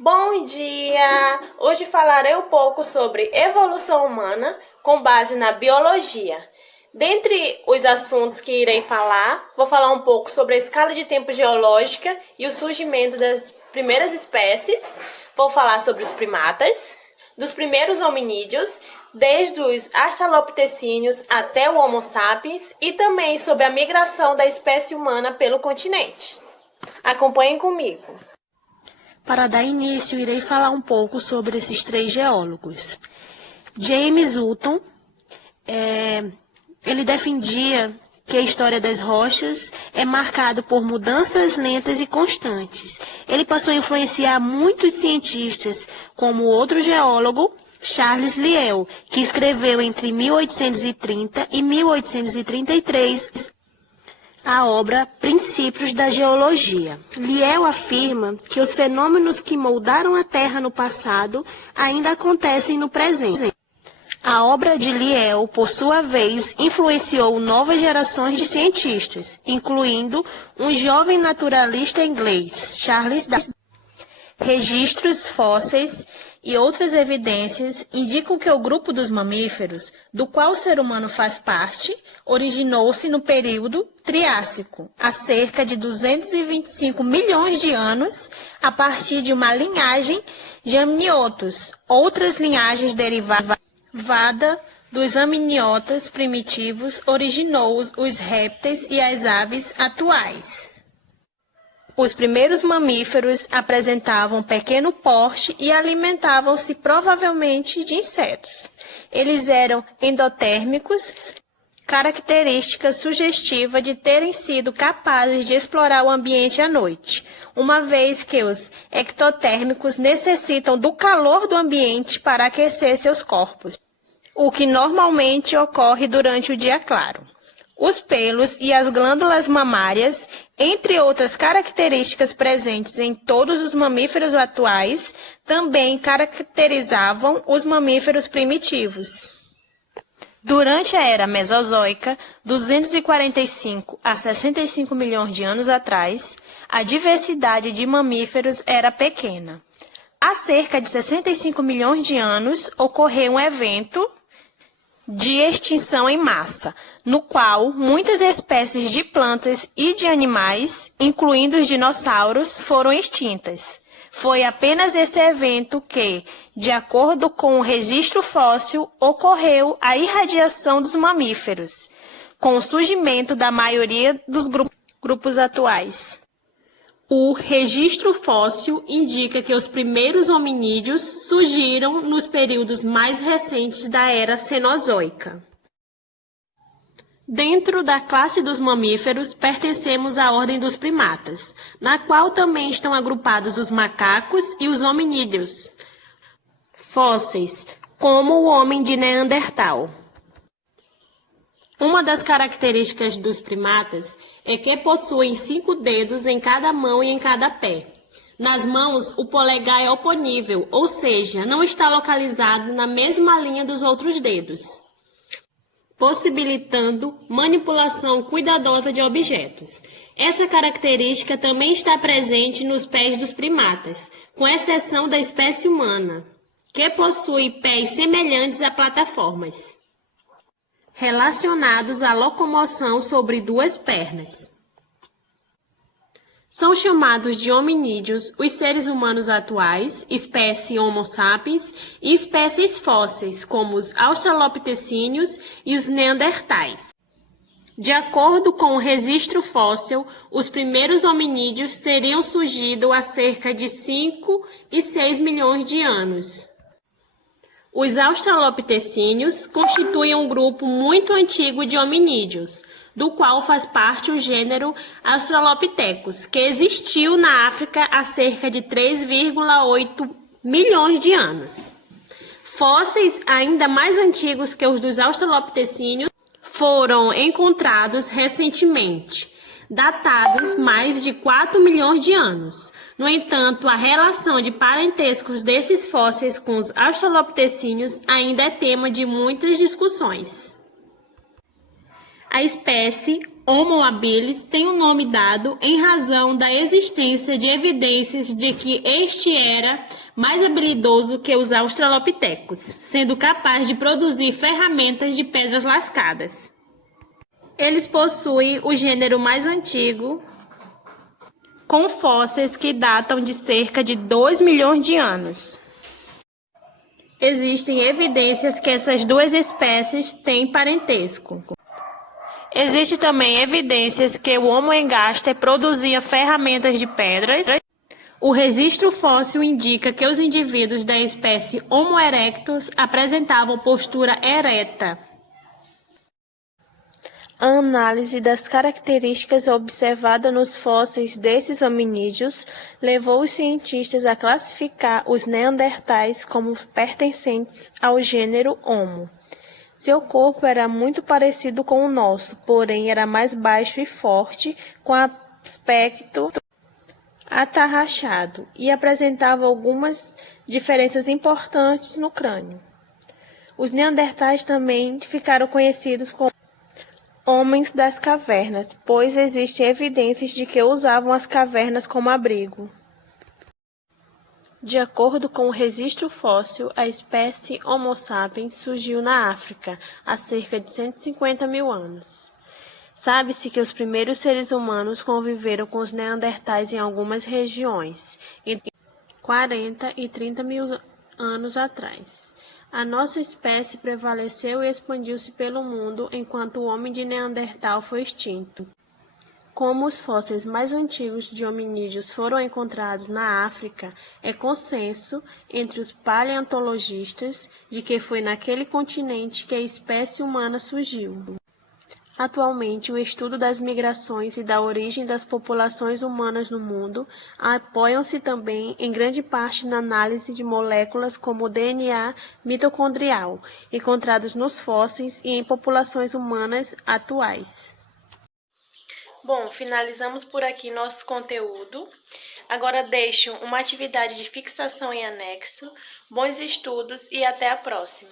Bom dia! Hoje falarei um pouco sobre evolução humana com base na biologia. Dentre os assuntos que irei falar, vou falar um pouco sobre a escala de tempo geológica e o surgimento das primeiras espécies. Vou falar sobre os primatas, dos primeiros hominídeos, desde os australopitecíneos até o Homo sapiens, e também sobre a migração da espécie humana pelo continente. Acompanhem comigo. Para dar início, irei falar um pouco sobre esses três geólogos. James Hutton, ele defendia que a história das rochas é marcada por mudanças lentas e constantes. Ele passou a influenciar muitos cientistas, como outro geólogo, Charles Lyell, que escreveu entre 1830 e 1833 a obra Princípios da Geologia. Lyell afirma que os fenômenos que moldaram a Terra no passado ainda acontecem no presente. A obra de Lyell, por sua vez, influenciou novas gerações de cientistas, incluindo um jovem naturalista inglês, Charles Darwin. Registros fósseis e outras evidências indicam que o grupo dos mamíferos, do qual o ser humano faz parte, originou-se no período Triássico, há cerca de 225 milhões de anos, a partir de uma linhagem de amniotos. Outras linhagens derivadas dos amniotas primitivos originou os répteis e as aves atuais. Os primeiros mamíferos apresentavam pequeno porte e alimentavam-se provavelmente de insetos. Eles eram endotérmicos, característica sugestiva de terem sido capazes de explorar o ambiente à noite, uma vez que os ectotérmicos necessitam do calor do ambiente para aquecer seus corpos, o que normalmente ocorre durante o dia claro. Os pelos e as glândulas mamárias, entre outras características presentes em todos os mamíferos atuais, também caracterizavam os mamíferos primitivos. Durante a Era Mesozoica, 245 a 65 milhões de anos atrás, a diversidade de mamíferos era pequena. Há cerca de 65 milhões de anos, ocorreu um evento de extinção em massa, no qual muitas espécies de plantas e de animais, incluindo os dinossauros, foram extintas. Foi apenas esse evento que, de acordo com o registro fóssil, ocorreu a irradiação dos mamíferos, com o surgimento da maioria dos grupos atuais. O registro fóssil indica que os primeiros hominídeos surgiram nos períodos mais recentes da Era Cenozoica. Dentro da classe dos mamíferos, pertencemos à ordem dos primatas, na qual também estão agrupados os macacos e os hominídeos fósseis, como o homem de Neandertal. Uma das características dos primatas é que possuem 5 dedos em cada mão e em cada pé. Nas mãos, o polegar é oponível, ou seja, não está localizado na mesma linha dos outros dedos, possibilitando manipulação cuidadosa de objetos. Essa característica também está presente nos pés dos primatas, com exceção da espécie humana, que possui pés semelhantes a plataformas, relacionados à locomoção sobre 2 pernas. São chamados de hominídeos os seres humanos atuais, espécie Homo sapiens, e espécies fósseis, como os australopitecíneos e os neandertais. De acordo com o registro fóssil, os primeiros hominídeos teriam surgido há cerca de 5 e 6 milhões de anos. Os australopitecíneos constituem um grupo muito antigo de hominídeos, do qual faz parte o gênero Australopithecus, que existiu na África há cerca de 3,8 milhões de anos. Fósseis ainda mais antigos que os dos australopitecíneos foram encontrados recentemente, datados mais de 4 milhões de anos. No entanto, a relação de parentescos desses fósseis com os australopitecíneos ainda é tema de muitas discussões. A espécie Homo habilis tem o nome dado em razão da existência de evidências de que este era mais habilidoso que os australopitecos, sendo capaz de produzir ferramentas de pedras lascadas. Eles possuem o gênero mais antigo, com fósseis que datam de cerca de 2 milhões de anos. Existem evidências que essas duas espécies têm parentesco. Existem também evidências que o Homo ergaster produzia ferramentas de pedras. O registro fóssil indica que os indivíduos da espécie Homo erectus apresentavam postura ereta. A análise das características observadas nos fósseis desses hominídeos levou os cientistas a classificar os neandertais como pertencentes ao gênero Homo. Seu corpo era muito parecido com o nosso, porém era mais baixo e forte, com aspecto atarrachado, e apresentava algumas diferenças importantes no crânio. Os neandertais também ficaram conhecidos como homens das cavernas, pois existem evidências de que usavam as cavernas como abrigo. De acordo com o registro fóssil, a espécie Homo sapiens surgiu na África há cerca de 150 mil anos. Sabe-se que os primeiros seres humanos conviveram com os neandertais em algumas regiões, entre 40 e 30 mil anos atrás. A nossa espécie prevaleceu e expandiu-se pelo mundo enquanto o homem de Neandertal foi extinto. Como os fósseis mais antigos de hominídeos foram encontrados na África, é consenso entre os paleontologistas de que foi naquele continente que a espécie humana surgiu. Atualmente, o estudo das migrações e da origem das populações humanas no mundo apoiam-se também, em grande parte, na análise de moléculas como o DNA mitocondrial, encontrados nos fósseis e em populações humanas atuais. Bom, finalizamos por aqui nosso conteúdo. Agora deixo uma atividade de fixação em anexo. Bons estudos e até a próxima!